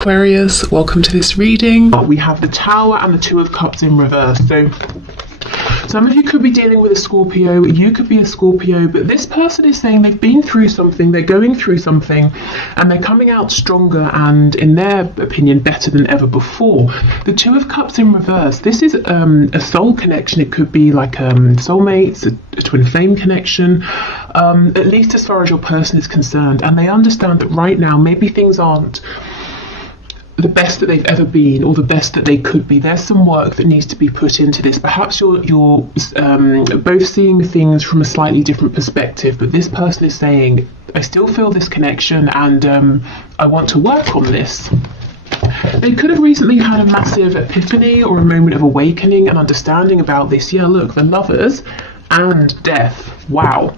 Aquarius, welcome to this reading. We have the Tower and the Two of Cups in reverse. So some of you could be dealing with a Scorpio, you could be a Scorpio, but this person is saying they've been through something, they're going through something, and they're coming out stronger and, in their opinion, better than ever before. The Two of Cups in reverse, this is a soul connection. It could be like soulmates, a twin flame connection, at least as far as your person is concerned. And they understand that right now, maybe things aren't the best that they've ever been or the best that they could be. There's some work that needs to be put into this. Perhaps you're both seeing things from a slightly different perspective, but this person is saying, I still feel this connection and I want to work on this. They could have recently had a massive epiphany or a moment of awakening and understanding about this. Yeah, look, the Lovers and Death. Wow.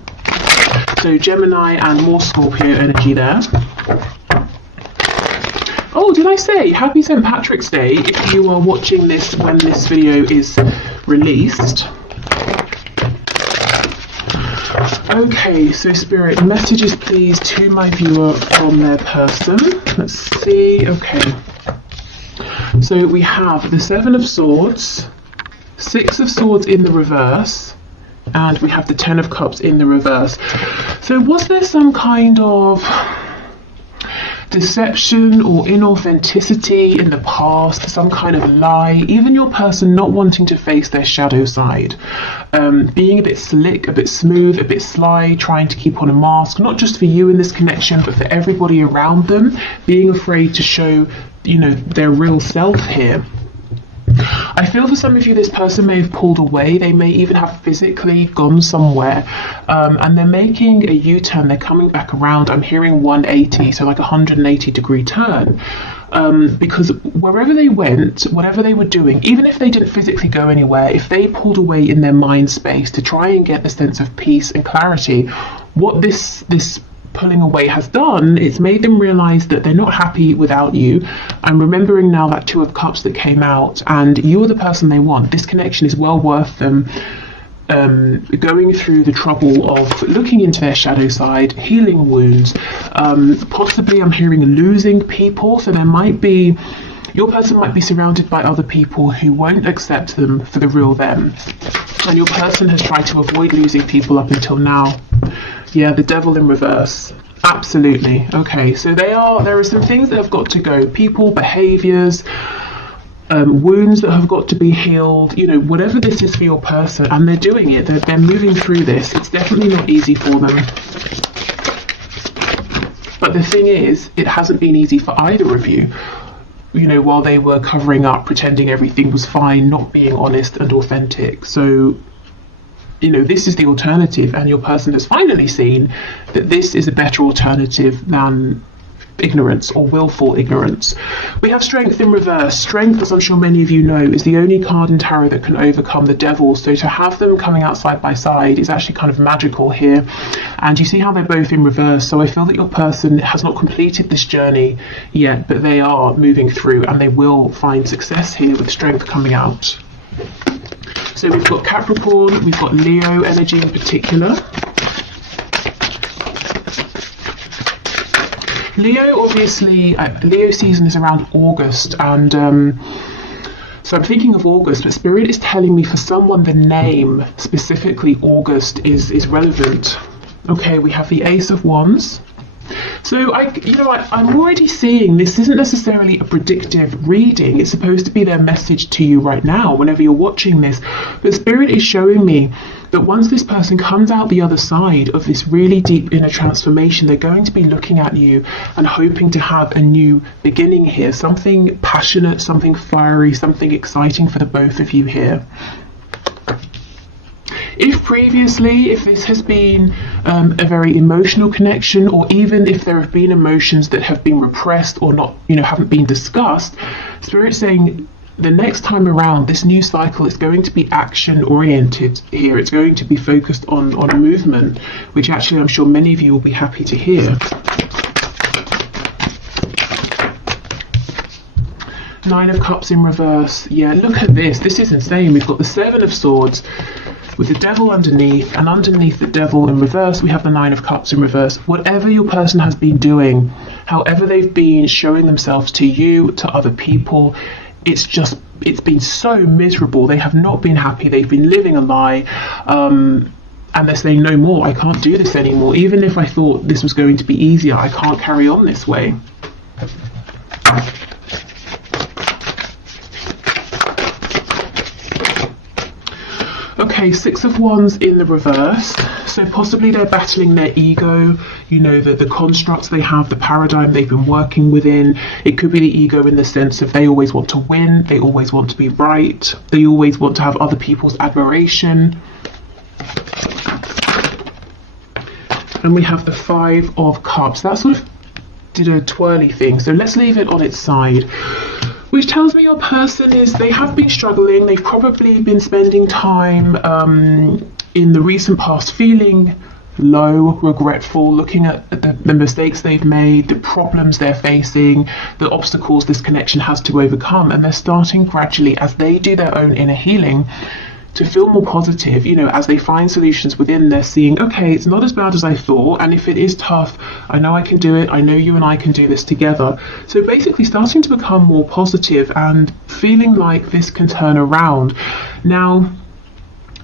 So Gemini and more Scorpio energy there. Oh, did I say happy St. Patrick's Day if you are watching this when this video is released? Okay, so Spirit, messages please to my viewer from their person. Let's see. Okay. So we have the Seven of Swords, Six of Swords in the reverse, and we have the Ten of Cups in the reverse. So was there some kind of deception or inauthenticity in the past, some kind of lie, even your person not wanting to face their shadow side, being a bit slick, a bit smooth, a bit sly, trying to keep on a mask, not just for you in this connection, but for everybody around them, being afraid to show, their real self here. I feel for some of you, this person may have pulled away. They may even have physically gone somewhere, and they're making a U-turn. They're coming back around. I'm hearing 180, so like a 180-degree turn, because wherever they went, whatever they were doing, even if they didn't physically go anywhere, if they pulled away in their mind space to try and get the sense of peace and clarity, what this pulling away has done, it's made them realize that they're not happy without you. I'm remembering now that Two of Cups that came out, and you're the person they want. This connection is well worth them going through the trouble of looking into their shadow side, healing wounds, possibly I'm hearing losing people. So your person might be surrounded by other people who won't accept them for the real them, and your person has tried to avoid losing people up until now. Yeah, the Devil in reverse. Absolutely. Okay, so there are some things that have got to go. People, behaviors, wounds that have got to be healed, whatever this is for your person, and they're doing it. They're moving through this. It's definitely not easy for them. But the thing is, it hasn't been easy for either of you. While they were covering up, pretending everything was fine, not being honest and authentic. So this is the alternative, and your person has finally seen that this is a better alternative than ignorance or willful ignorance. We have Strength in reverse. Strength, as I'm sure many of you know, is the only card in tarot that can overcome the devil. So to have them coming out side by side is actually kind of magical here. And you see how they're both in reverse. So I feel that your person has not completed this journey yet, but they are moving through, and they will find success here with Strength coming out. So we've got Capricorn, we've got Leo energy in particular. Leo, obviously, Leo season is around August, and so I'm thinking of August, but Spirit is telling me for someone the name, specifically August, is relevant. Okay, we have the Ace of Wands. So I'm already seeing this isn't necessarily a predictive reading. It's supposed to be their message to you right now, whenever you're watching this. But Spirit is showing me that once this person comes out the other side of this really deep inner transformation, they're going to be looking at you and hoping to have a new beginning here. Something passionate, something fiery, something exciting for the both of you here. If previously, if this has been a very emotional connection, or even if there have been emotions that have been repressed or not, haven't been discussed, Spirit's saying the next time around, this new cycle is going to be action oriented here. It's going to be focused on movement, which actually I'm sure many of you will be happy to hear. Nine of Cups in reverse. Yeah, look at this. This is insane. We've got the Seven of Swords. with the devil underneath, and underneath the devil in reverse, we have the Nine of Cups in reverse. Whatever your person has been doing, however they've been showing themselves to you, to other people, it's been so miserable. They have not been happy. They've been living a lie. And they're saying, no more, I can't do this anymore. Even if I thought this was going to be easier, I can't carry on this way. Okay, Six of Wands in the reverse. So possibly they're battling their ego, you know, the constructs they have, the paradigm they've been working within. It could be the ego in the sense of they always want to win, they always want to be right, they always want to have other people's admiration. And we have the Five of Cups. That sort of did a twirly thing. So let's leave it on its side. Which tells me your person they have been struggling. They've probably been spending time in the recent past feeling low, regretful, looking at the mistakes they've made, the problems they're facing, the obstacles this connection has to overcome. And they're starting gradually, as they do their own inner healing, to feel more positive. You know, as they find solutions within, they're seeing, okay, it's not as bad as I thought, and if it is tough, I know I can do it, I know you and I can do this together. So basically starting to become more positive and feeling like this can turn around. Now,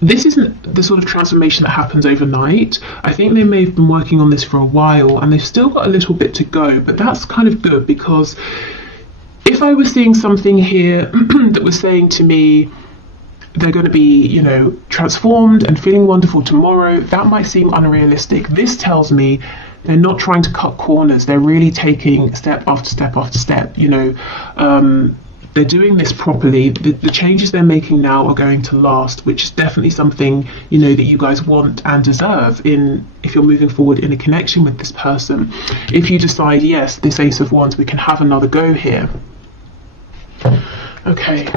this isn't the sort of transformation that happens overnight. I think they may have been working on this for a while, and they've still got a little bit to go, but that's kind of good, because if I was seeing something here that was saying to me, they're going to be, you know, transformed and feeling wonderful tomorrow, that might seem unrealistic. This tells me they're not trying to cut corners. They're really taking step after step after step. You know, they're doing this properly. The changes they're making now are going to last, which is definitely something, you know, that you guys want and deserve if you're moving forward in a connection with this person. If you decide, yes, this Ace of Wands, we can have another go here. Okay.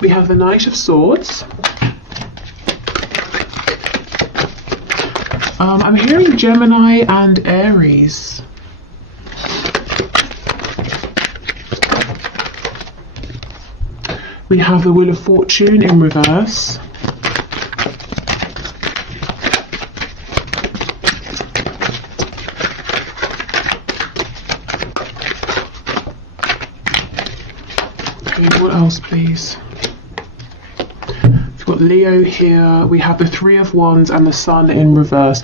We have the Knight of Swords. I'm hearing Gemini and Aries. We have the Wheel of Fortune in reverse. Okay, what else, please? We've got Leo here. We have the Three of Wands and the Sun in reverse.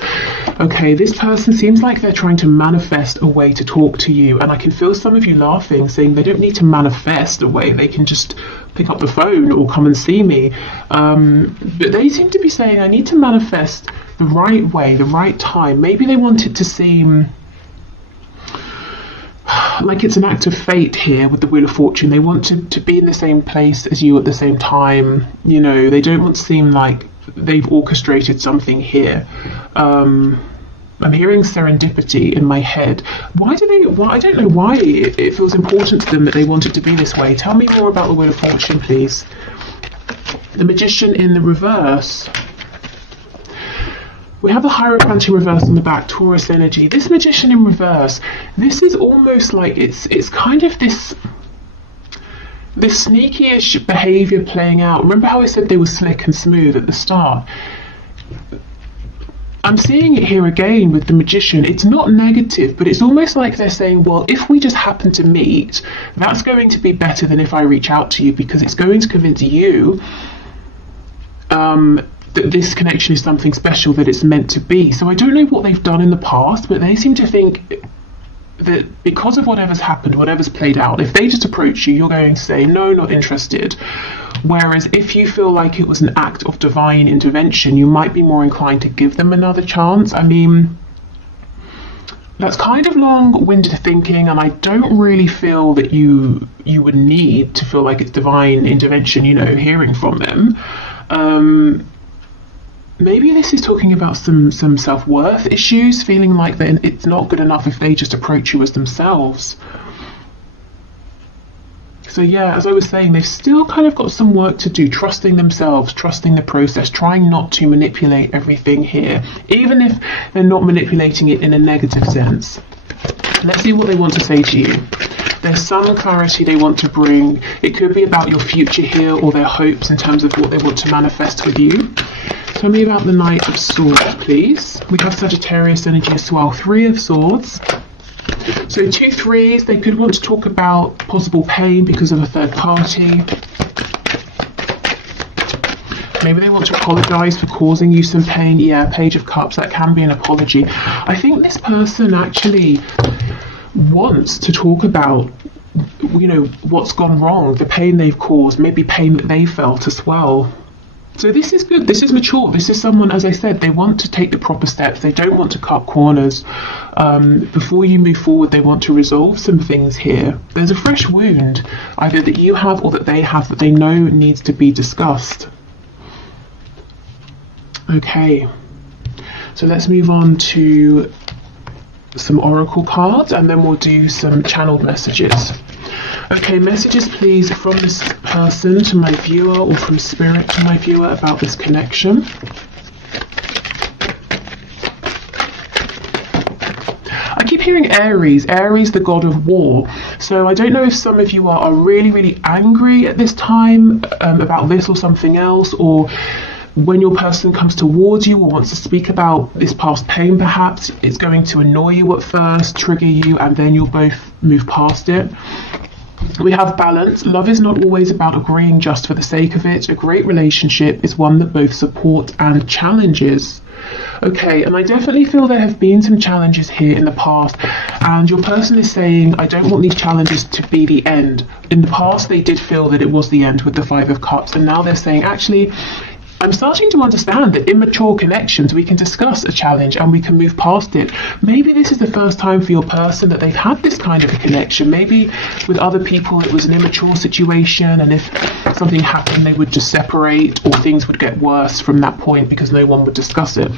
Okay, this person seems like they're trying to manifest a way to talk to you, and I can feel some of you laughing, saying they don't need to manifest a way, they can just pick up the phone or come and see me. But they seem to be saying, I need to manifest the right way, the right time. Maybe they want it to seem like it's an act of fate here with the Wheel of Fortune. They want to be in the same place as you at the same time. You know, they don't want to seem like they've orchestrated something here. I'm hearing serendipity in my head. I don't know why it feels important to them that they want it to be this way. Tell me more about the Wheel of Fortune, please. The Magician in the reverse. We have the Hierophant in reverse on the back, Taurus energy. This Magician in reverse, this is almost like it's kind of this sneaky-ish behaviour playing out. Remember how I said they were slick and smooth at the start? I'm seeing it here again with the Magician. It's not negative, but it's almost like they're saying, well, if we just happen to meet, that's going to be better than if I reach out to you, because it's going to convince you that this connection is something special, that it's meant to be. So I don't know what they've done in the past, but they seem to think that because of whatever's happened, whatever's played out, if they just approach you, you're going to say, no, not interested. Whereas if you feel like it was an act of divine intervention, you might be more inclined to give them another chance. I mean, that's kind of long-winded thinking, and I don't really feel that you would need to feel like it's divine intervention, you know, hearing from them. Maybe this is talking about some self-worth issues, feeling like that it's not good enough if they just approach you as themselves. So yeah, as I was saying, they've still kind of got some work to do, trusting themselves, trusting the process, trying not to manipulate everything here, even if they're not manipulating it in a negative sense. Let's see what they want to say to you. There's some clarity they want to bring. It could be about your future here, or their hopes in terms of what they want to manifest with you. Tell me about the Knight of Swords, please. We have Sagittarius energy as well. 3 of Swords. So 2 threes, they could want to talk about possible pain because of a third party. Maybe they want to apologise for causing you some pain. Yeah, Page of Cups, that can be an apology. I think this person actually wants to talk about, you know, what's gone wrong, the pain they've caused, maybe pain that they felt as well. So this is good, this is mature, this is someone, as I said, they want to take the proper steps, they don't want to cut corners. Before you move forward, they want to resolve some things here. There's a fresh wound, either that you have or that they have, that they know needs to be discussed. Okay, so let's move on to some oracle cards, and then we'll do some channeled messages. Okay, messages please from this person to my viewer, or from spirit to my viewer, about this connection. I keep hearing Aries, the god of war. So I don't know if some of you are really, really angry at this time about this or something else, or when your person comes towards you or wants to speak about this past pain, perhaps it's going to annoy you at first, trigger you, and then you'll both move past it. We have balance. Love is not always about agreeing just for the sake of it. A great relationship is one that both supports and challenges. Okay, and I definitely feel there have been some challenges here in the past, and your person is saying, I don't want these challenges to be the end. In the past, they did feel that it was the end with the 5 of Cups, and now they're saying, actually, I'm starting to understand that in mature connections, we can discuss a challenge and we can move past it. Maybe this is the first time for your person that they've had this kind of a connection. Maybe with other people it was an immature situation, and if something happened they would just separate, or things would get worse from that point because no one would discuss it.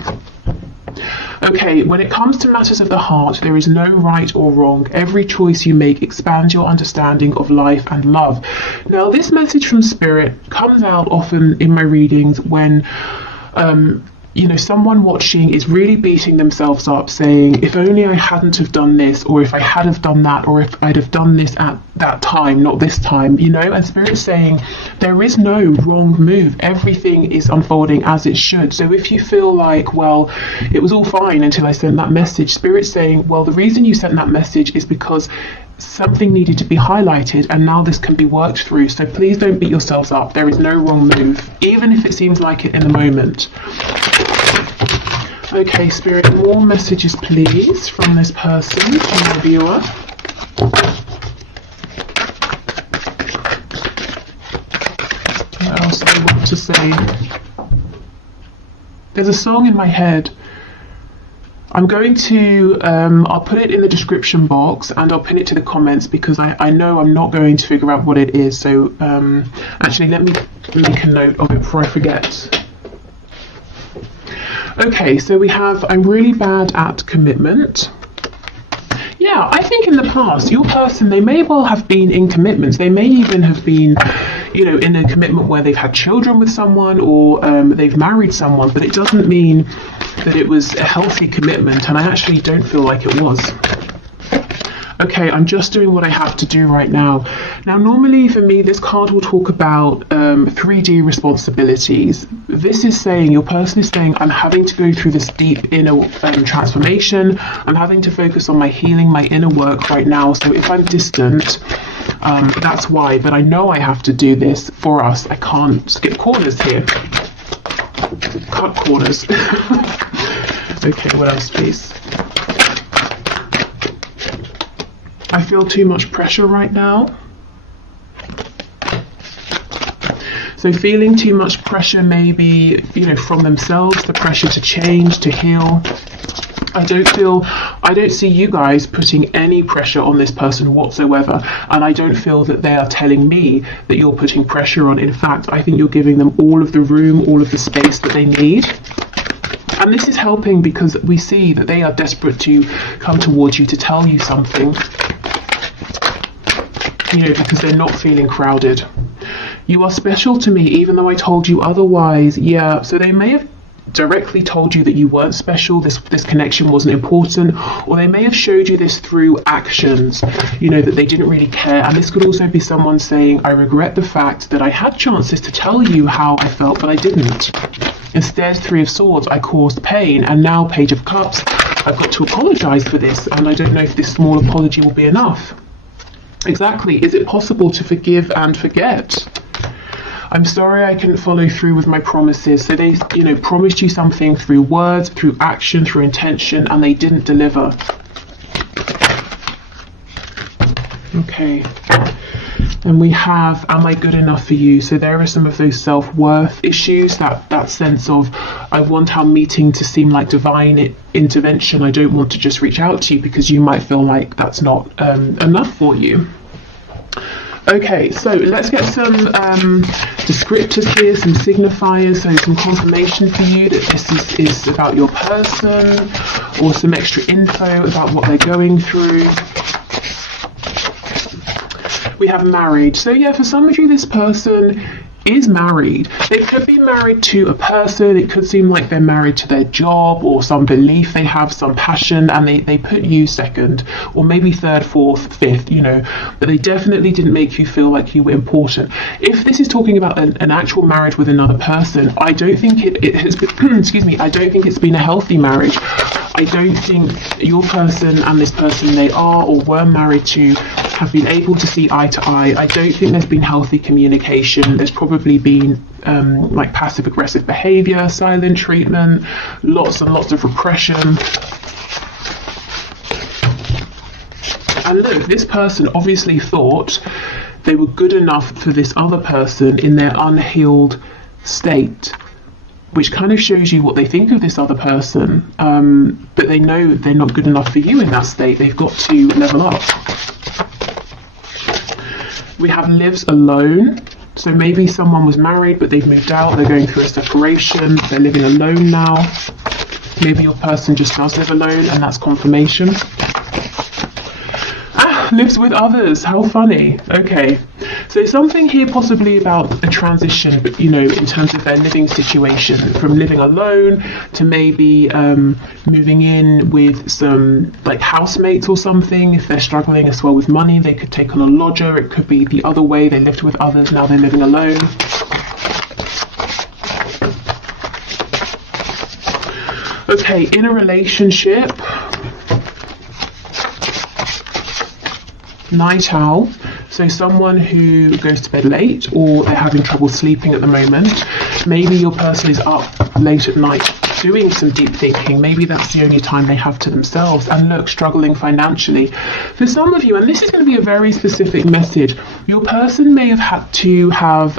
Okay, when it comes to matters of the heart, there is no right or wrong. Every choice you make expands your understanding of life and love. Now, this message from Spirit comes out often in my readings when you know, someone watching is really beating themselves up, saying, if only I hadn't have done this, or if I had have done that, or if I'd have done this at that time, not this time, you know. And Spirit's saying there is no wrong move. Everything is unfolding as it should. So if you feel like, well, it was all fine until I sent that message, Spirit's saying, well, the reason you sent that message is because something needed to be highlighted, and now this can be worked through. So please don't beat yourselves up. There is no wrong move, even if it seems like it in the moment. Okay, Spirit, more messages please from this person, from the viewer. What else do I want to say? There's a song in my head. I'm going to, I'll put it in the description box, and I'll pin it to the comments, because I know I'm not going to figure out what it is. So actually, let me make a note of it before I forget. Okay, so we have, I'm really bad at commitment. Yeah, I think in the past, your person, they may well have been in commitments. They may even have been, you know, in a commitment where they've had children with someone, or they've married someone, but it doesn't mean that it was a healthy commitment, and I actually don't feel like it was. Okay, I'm just doing what I have to do right now. Now, normally for me, this card will talk about 3D responsibilities. This is saying, your person is saying, I'm having to go through this deep inner transformation. I'm having to focus on my healing, my inner work right now. So if I'm distant, that's why. But I know I have to do this for us. I can't skip corners here. Cut corners. Okay, what else, please? I feel too much pressure right now. So feeling too much pressure, maybe, you know, from themselves, the pressure to change, to heal. I don't see you guys putting any pressure on this person whatsoever, and I don't feel that they are telling me that you're putting pressure on. In fact, I think you're giving them all of the room, all of the space that they need. And this is helping, because we see that they are desperate to come towards you to tell you something, you know, because they're not feeling crowded. You are special to me, even though I told you otherwise. Yeah, so they may have directly told you that you weren't special, this connection wasn't important, or they may have showed you this through actions, you know, that they didn't really care. And this could also be someone saying, I regret the fact that I had chances to tell you how I felt, but I didn't. Instead, Three of Swords, I caused pain, and now Page of Cups, I've got to apologise for this, and I don't know if this small apology will be enough. Exactly. Is it possible to forgive and forget? I'm sorry I couldn't follow through with my promises. So they, you know, promised you something through words, through action, through intention, and they didn't deliver. Okay. And we have, am I good enough for you? So there are some of those self-worth issues, that sense of, I want our meeting to seem like divine intervention. I don't want to just reach out to you because you might feel like that's not enough for you. Okay, so let's get some descriptors here, some signifiers, so some confirmation for you that this is about your person, or some extra info about what they're going through. We have married. So yeah, for some of you, this person is married. They could be married to a person. It could seem like they're married to their job or some belief they have, some passion, and they put you second, or maybe third, fourth, fifth, you know, but they definitely didn't make you feel like you were important. If this is talking about an actual marriage with another person, I don't think it has been, excuse me, I don't think it's been a healthy marriage. I don't think your person and this person they are or were married to have been able to see eye to eye. I don't think there's been healthy communication. There's probably been like passive aggressive behavior, silent treatment, lots and lots of repression. And look, this person obviously thought they were good enough for this other person in their unhealed state, which kind of shows you what they think of this other person, but they know they're not good enough for you in that state. They've got to level up. We have lives alone. So maybe someone was married, but they've moved out. They're going through a separation. They're living alone now. Maybe your person just does live alone, and that's confirmation. Lives with others. How funny. Okay. So something here possibly about a transition, but you know, in terms of their living situation, from living alone to maybe moving in with some like housemates or something. If they're struggling as well with money, they could take on a lodger. It could be the other way. They lived with others, now they're living alone. Okay, in a relationship, night owl. So someone who goes to bed late, or they're having trouble sleeping at the moment. Maybe your person is up late at night doing some deep thinking. Maybe that's the only time they have to themselves, and look, struggling financially. For some of you, and this is going to be a very specific message, your person may have had to have,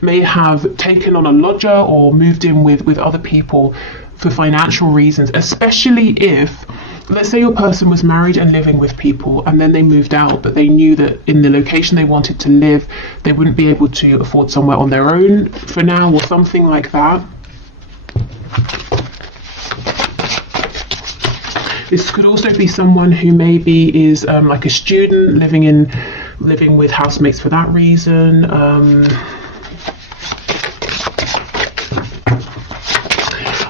may have taken on a lodger or moved in with other people for financial reasons, especially if, let's say your person was married and living with people and then they moved out, but they knew that in the location they wanted to live, they wouldn't be able to afford somewhere on their own for now or something like that. This could also be someone who maybe is like a student living with housemates for that reason.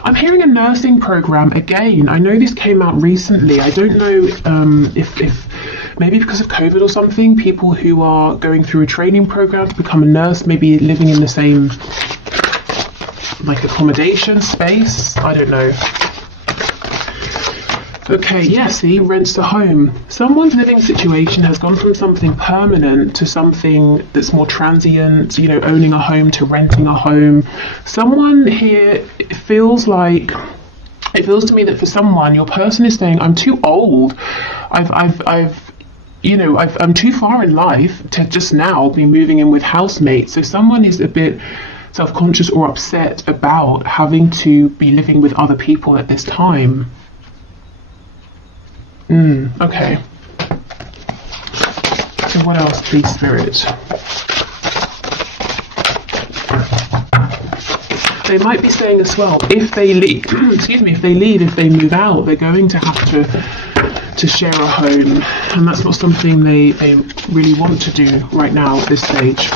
I'm hearing a nursing program again. I know this came out recently. I don't know if maybe because of COVID or something, people who are going through a training program to become a nurse, maybe living in the same like accommodation space. I don't know. Okay, yeah, see, rents a home. Someone's living situation has gone from something permanent to something that's more transient, you know, owning a home to renting a home. Someone here, it feels to me that for someone, your person is saying, I'm too old. I'm too far in life to just now be moving in with housemates. So someone is a bit self-conscious or upset about having to be living with other people at this time. Okay. So what else, please, Spirit? They might be saying as well, if they leave, if they move out, they're going to have to share a home, and that's not something they really want to do right now at this stage.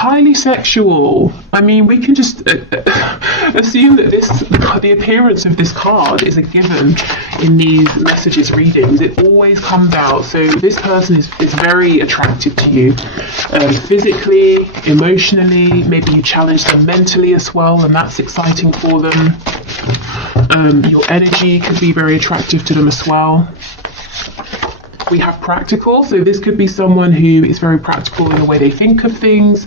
highly sexual. I mean, we can just assume that the appearance of this card is a given in these messages readings. It always comes out. So this person is very attractive to you, physically, emotionally. Maybe you challenge them mentally as well, and that's exciting for them. Your energy could be very attractive to them as well. We have practical, so this could be someone who is very practical in the way they think of things.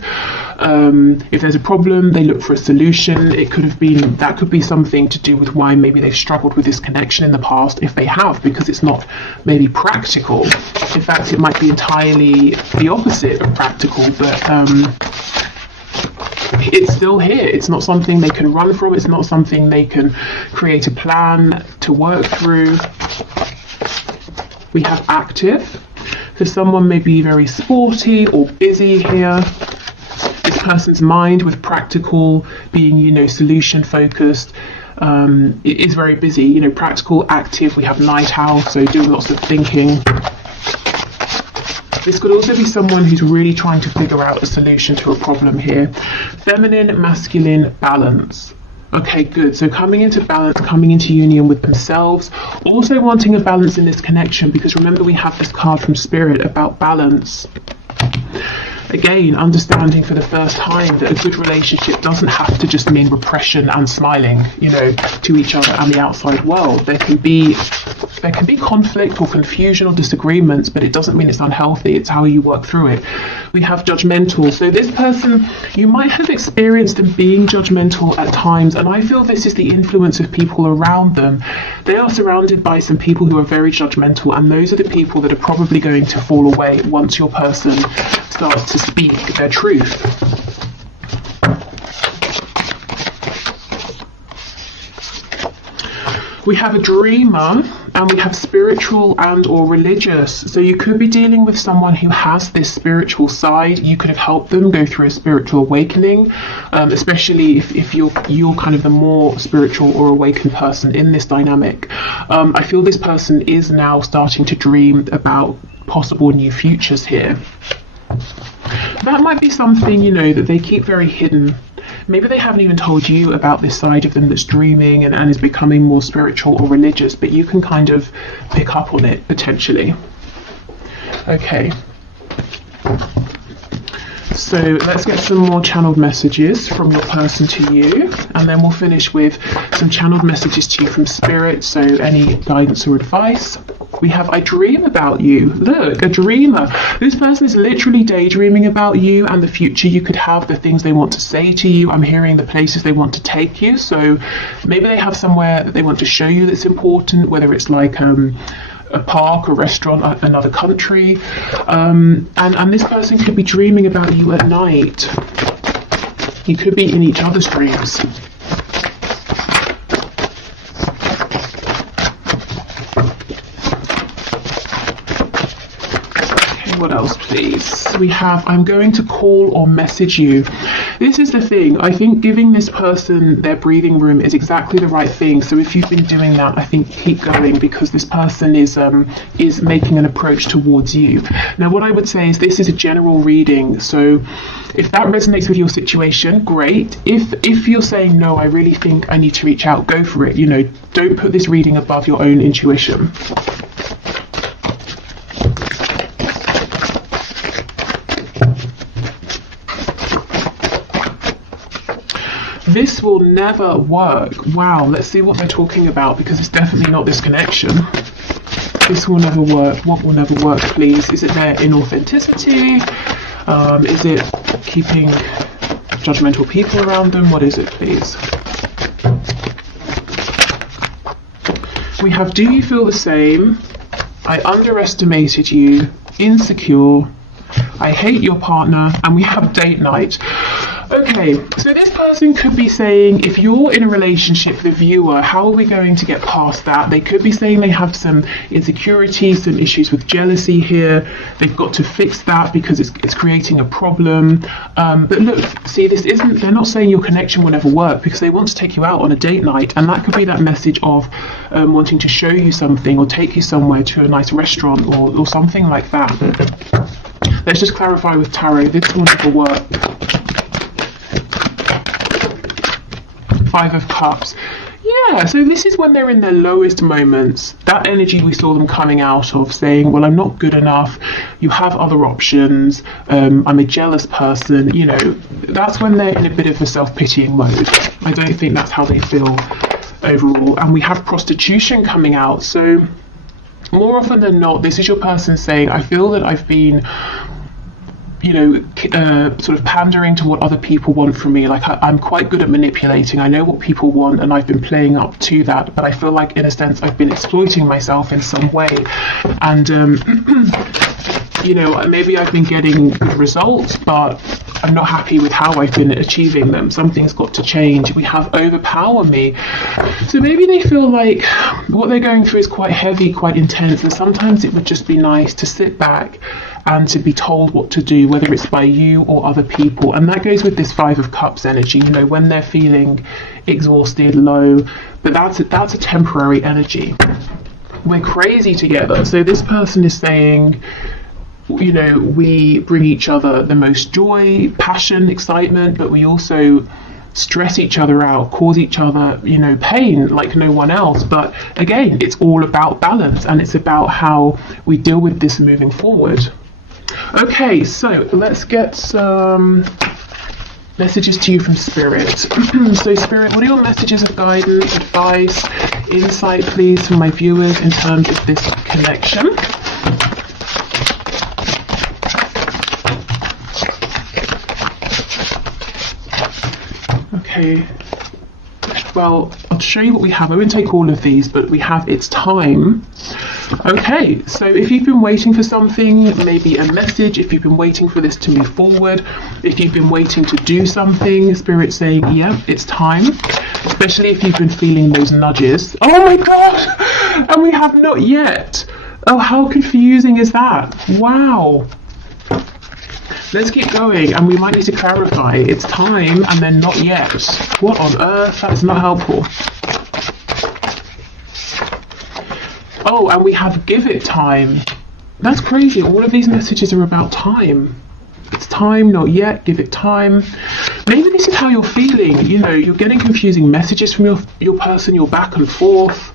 If there's a problem, they look for a solution. That could be something to do with why maybe they've struggled with this connection in the past, if they have, because it's not maybe practical. In fact, it might be entirely the opposite of practical, but it's still here. It's not something they can run from. It's not something they can create a plan to work through. We have active. So someone may be very sporty or busy here. This person's mind, with practical being, solution focused, it is very busy. Practical, active. We have night owl, so doing lots of thinking. This could also be someone who's really trying to figure out a solution to a problem here. Feminine, masculine, balance. Okay, good. So coming into balance, coming into union with themselves, also wanting a balance in this connection, because remember we have this card from Spirit about balance. Again, understanding for the first time that a good relationship doesn't have to just mean repression and smiling, to each other and the outside world. There can be conflict or confusion or disagreements, but it doesn't mean it's unhealthy. It's how you work through it. We have judgmental. So this person, you might have experienced them being judgmental at times, and I feel this is the influence of people around them. They are surrounded by some people who are very judgmental, and those are the people that are probably going to fall away once your person starts to speak their truth. We have a dreamer, and we have spiritual and or religious. So you could be dealing with someone who has this spiritual side. You could have helped them go through a spiritual awakening, especially if you're kind of the more spiritual or awakened person in this dynamic. I feel this person is now starting to dream about possible new futures here. That might be something, that they keep very hidden. Maybe they haven't even told you about this side of them that's dreaming and is becoming more spiritual or religious, but you can kind of pick up on it potentially. Okay. So let's get some more channeled messages from your person to you, and then we'll finish with some channeled messages to you from Spirit, so any guidance or advice. We have, I dream about you. Look, a dreamer. This person is literally daydreaming about you and the future you could have, the things they want to say to you. I'm hearing the places they want to take you. So maybe they have somewhere that they want to show you that's important, whether it's like a park, a restaurant, another country. And this person could be dreaming about you at night. You could be in each other's dreams. What else, please? We have, I'm going to call or message you. This is the thing. I think giving this person their breathing room is exactly the right thing. So if you've been doing that, I think keep going, because this person is making an approach towards you. Now, what I would say is this is a general reading. So if that resonates with your situation, great. If you're saying, no, I really think I need to reach out, go for it. Don't put this reading above your own intuition. This will never work. Wow, let's see what they're talking about, because it's definitely not this connection. This will never work. What will never work, please? Is it their inauthenticity? Is it keeping judgmental people around them? What is it, please? We have, do you feel the same? I underestimated you. Insecure. I hate your partner. And we have date night. Okay, so this person could be saying, if you're in a relationship, the viewer, how are we going to get past that? They could be saying they have some insecurities, some issues with jealousy here. They've got to fix that because it's creating a problem. But look, see, they're not saying your connection will never work, because they want to take you out on a date night. And that could be that message of wanting to show you something or take you somewhere to a nice restaurant or something like that. Let's just clarify with tarot, this will never work. Five of Cups. Yeah, so this is when they're in their lowest moments. That energy we saw them coming out of, saying, well, I'm not good enough, you have other options, I'm a jealous person, you know, that's when they're in a bit of a self-pitying mode. I don't think that's how they feel overall. And we have prostitution coming out, so more often than not, this is your person saying, I feel that I've been, you know, sort of pandering to what other people want from me. Like I'm quite good at manipulating. I know what people want and I've been playing up to that, but I feel like in a sense I've been exploiting myself in some way. And, you know, maybe I've been getting good results, but I'm not happy with how I've been achieving them. Something's got to change. We have overpower me. So maybe they feel like what they're going through is quite heavy, quite intense, and sometimes it would just be nice to sit back and to be told what to do, whether it's by you or other people. And that goes with this Five of Cups energy, you know, when they're feeling exhausted, low, but that's a temporary energy. We're crazy together. So this person is saying, you know, we bring each other the most joy, passion, excitement, but we also stress each other out, cause each other, you know, pain like no one else. But again, it's all about balance, and it's about how we deal with this moving forward. Okay, so let's get some messages to you from Spirit. So Spirit, what are your messages of guidance, advice, insight, please, for my viewers in terms of this connection? Okay, well, I'll show you what we have. I won't take all of these, but we have It's Time. Okay, so if you've been waiting for something, maybe a message, if you've been waiting for this to move forward, if you've been waiting to do something, Spirit saying, yeah, it's time. Especially if you've been feeling those nudges. Oh my God! And we have not yet. Oh, how confusing is that? Wow. Let's keep going, and we might need to clarify. It's time and then not yet. What on earth? That is not helpful. Oh, and we have give it time. That's crazy. All of these messages are about time. It's time, not yet, give it time. Maybe this is how you're feeling. You know, you're getting confusing messages from your person, you're back and forth.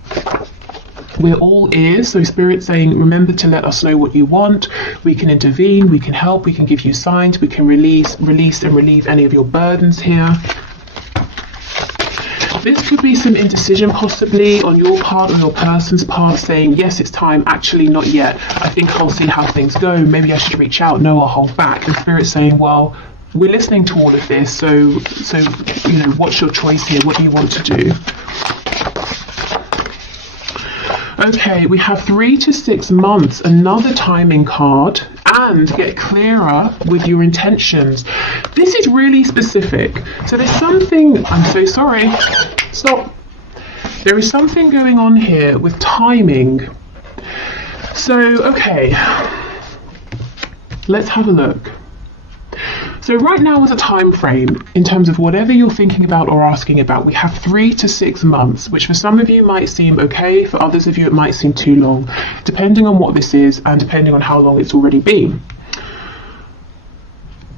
We're all ears, so Spirit saying, remember to let us know what you want. We can intervene, we can help, we can give you signs, we can release and relieve any of your burdens here. This could be some indecision possibly on your part or your person's part, saying, yes, it's time, actually not yet. I think I'll see how things go. Maybe I should reach out. No, I'll hold back. And Spirit saying, well, we're listening to all of this, so you know, what's your choice here? What do you want to do? Okay, we have 3 to 6 months, another timing card, and get clearer with your intentions. This is really specific. So there's something, I'm so sorry, stop. There is something going on here with timing. So, okay, let's have a look. So right now as a time frame, in terms of whatever you're thinking about or asking about, we have 3 to 6 months, which for some of you might seem okay, for others of you it might seem too long, depending on what this is and depending on how long it's already been.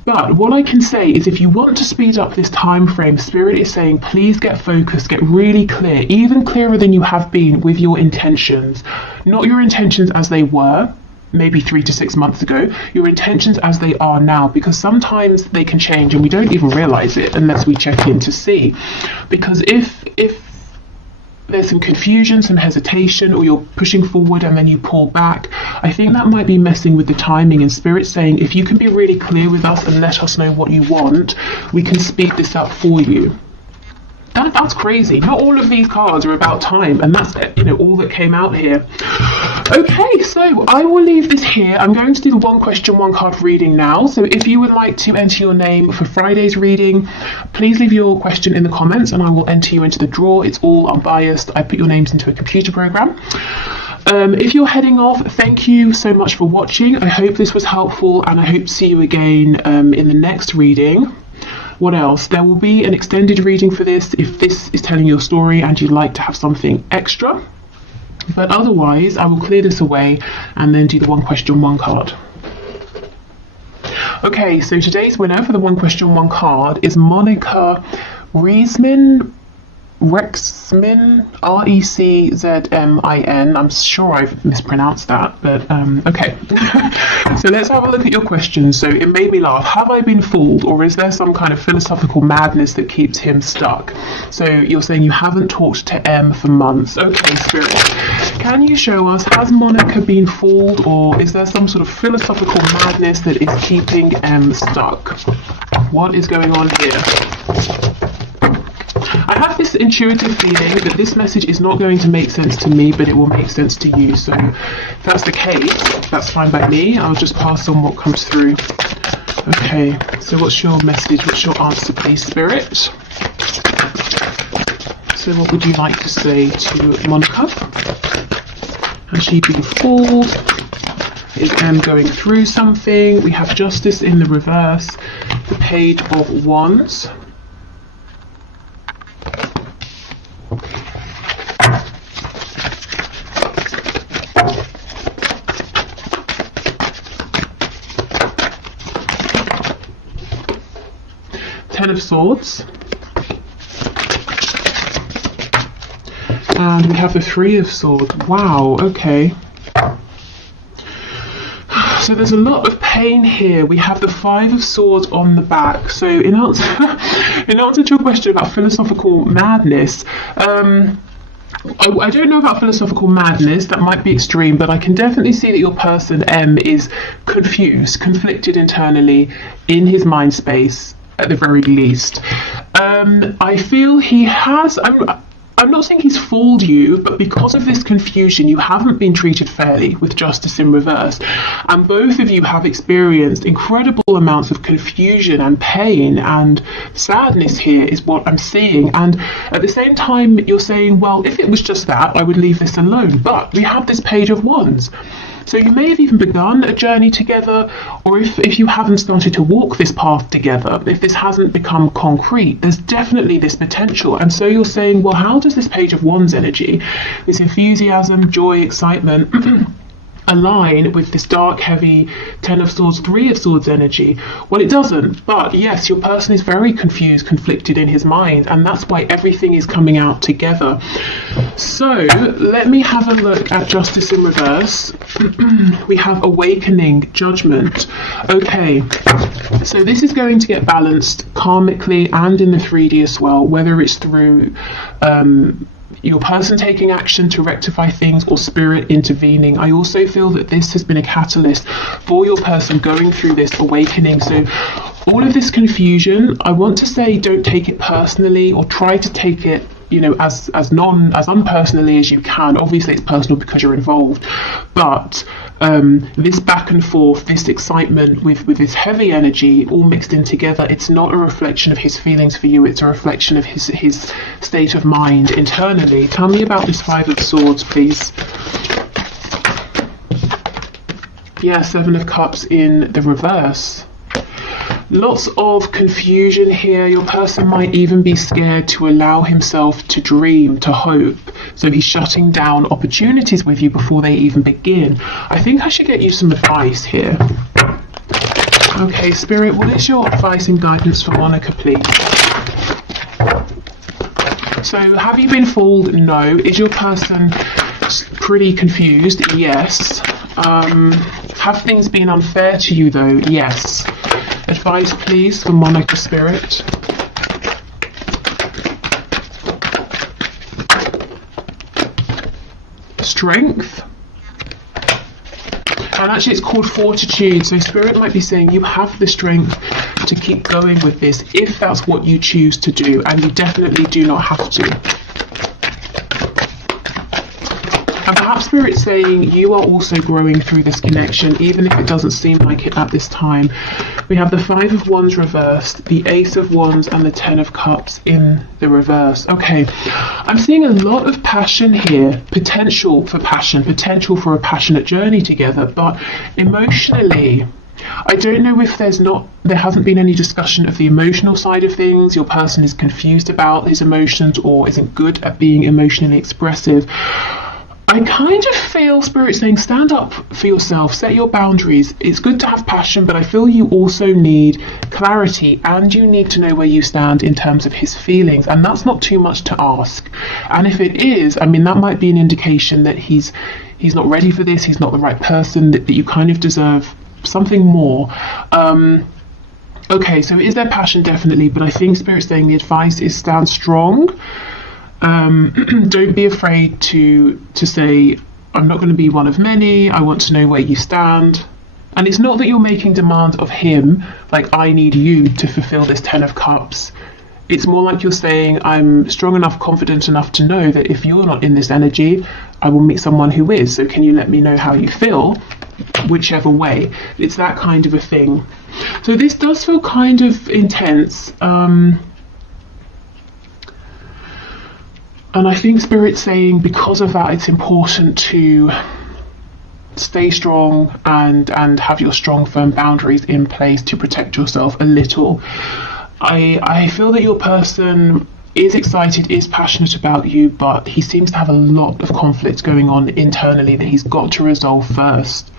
But what I can say is if you want to speed up this time frame, Spirit is saying please get focused, get really clear, even clearer than you have been with your intentions. Not your intentions as they were, maybe 3 to 6 months ago, your intentions as they are now, because sometimes they can change and we don't even realize it unless we check in to see. Because if there's some confusion, some hesitation, or you're pushing forward and then you pull back, I think that might be messing with the timing. And Spirit saying if you can be really clear with us and let us know what you want, we can speed this up for you. That's crazy. Not all of these cards are about time, and that's, you know, all that came out here. Okay, so I will leave this here. I'm going to do the 1 question, 1 card reading now. So if you would like to enter your name for Friday's reading, please leave your question in the comments and I will enter you into the draw. It's all unbiased. I put your names into a computer program. If you're heading off, thank you so much for watching. I hope this was helpful and I hope to see you again in the next reading. What else? There will be an extended reading for this if this is telling your story and you'd like to have something extra. But otherwise, I will clear this away and then do the 1 question, 1 card. Okay, so today's winner for the 1 question, 1 card is Monica Riesman. Rexmin, Reczmin. I'm sure I've mispronounced that, but okay. So let's have a look at your question. So it made me laugh. Have I been fooled, or is there some kind of philosophical madness that keeps him stuck? So you're saying you haven't talked to M for months. Okay, Spirit. Can you show us, has Monica been fooled, or is there some sort of philosophical madness that is keeping M stuck? What is going on here? I have this intuitive feeling that this message is not going to make sense to me, but it will make sense to you. So if that's the case, that's fine by me. I'll just pass on what comes through. Okay, so what's your message? What's your answer, please, Spirit? So what would you like to say to Monica? Has she been fooled? Is M going through something? We have Justice in the reverse, the Page of Wands. Ten of Swords, and we have the Three of Swords. Wow, okay. So there's a lot of pain here. We have the Five of Swords on the back. So in answer to your question about philosophical madness, I don't know about philosophical madness, that might be extreme, but I can definitely see that your person M is confused, conflicted internally in his mind space, at the very least. I feel he has, I'm not saying he's fooled you, but because of this confusion, you haven't been treated fairly with Justice in reverse. And both of you have experienced incredible amounts of confusion and pain and sadness here is what I'm seeing. And at the same time, you're saying, well, if it was just that, I would leave this alone. But we have this Page of Wands. So you may have even begun a journey together, or if you haven't started to walk this path together, if this hasn't become concrete, there's definitely this potential. And so you're saying, well, how does this Page of Wands energy, this enthusiasm, joy, excitement, align with this dark, heavy Ten of Swords, Three of Swords energy? Well, it doesn't. But yes, your person is very confused, conflicted in his mind, and that's why everything is coming out together. So let me have a look at Justice in reverse. We have Awakening, Judgment. Okay, so this is going to get balanced karmically and in the 3D as well, whether it's through your person taking action to rectify things or spirit intervening. I also feel that this has been a catalyst for your person going through this awakening. So all of this confusion, I want to say, don't take it personally, or try to take it, you know, as unpersonally as you can. Obviously it's personal because you're involved, but this back and forth, this excitement with this heavy energy all mixed in together, it's not a reflection of his feelings for you, it's a reflection of his state of mind internally. Tell me about this Five of Swords, please. Yeah, Seven of Cups in the reverse. Lots of confusion here. Your person might even be scared to allow himself to dream, to hope. So he's shutting down opportunities with you before they even begin. I think I should get you some advice here. Okay, Spirit, what is your advice and guidance for Monica, please? So have you been fooled? No. Is your person pretty confused? Yes. Have things been unfair to you though? Yes. Advice, please, for Monica, Spirit. Strength. And actually it's called fortitude. So Spirit might be saying you have the strength to keep going with this if that's what you choose to do, and you definitely do not have to. And perhaps Spirit's saying you are also growing through this connection, even if it doesn't seem like it at this time. We have the Five of Wands reversed, the Ace of Wands, and the Ten of Cups in the reverse. Okay, I'm seeing a lot of passion here, potential for passion, potential for a passionate journey together, but emotionally, I don't know if there hasn't been any discussion of the emotional side of things. Your person is confused about his emotions or isn't good at being emotionally expressive. I kind of feel Spirit saying stand up for yourself, set your boundaries. It's good to have passion, but I feel you also need clarity, and you need to know where you stand in terms of his feelings, and that's not too much to ask. And if it is, I mean, that might be an indication that he's not ready for this, he's not the right person, that you kind of deserve something more. Okay, so is there passion? Definitely, but I think Spirit's saying the advice is stand strong. Don't be afraid to say, I'm not going to be one of many, I want to know where you stand. And it's not that you're making demands of him, like I need you to fulfill this 10 of Cups. It's more like you're saying, I'm strong enough, confident enough to know that if you're not in this energy, I will meet someone who is. So can you let me know how you feel? Whichever way. It's that kind of a thing. So this does feel kind of intense. And I think Spirit's saying because of that, it's important to stay strong and have your strong, firm boundaries in place to protect yourself a little. I feel that your person is excited, is passionate about you, but he seems to have a lot of conflict going on internally that he's got to resolve first.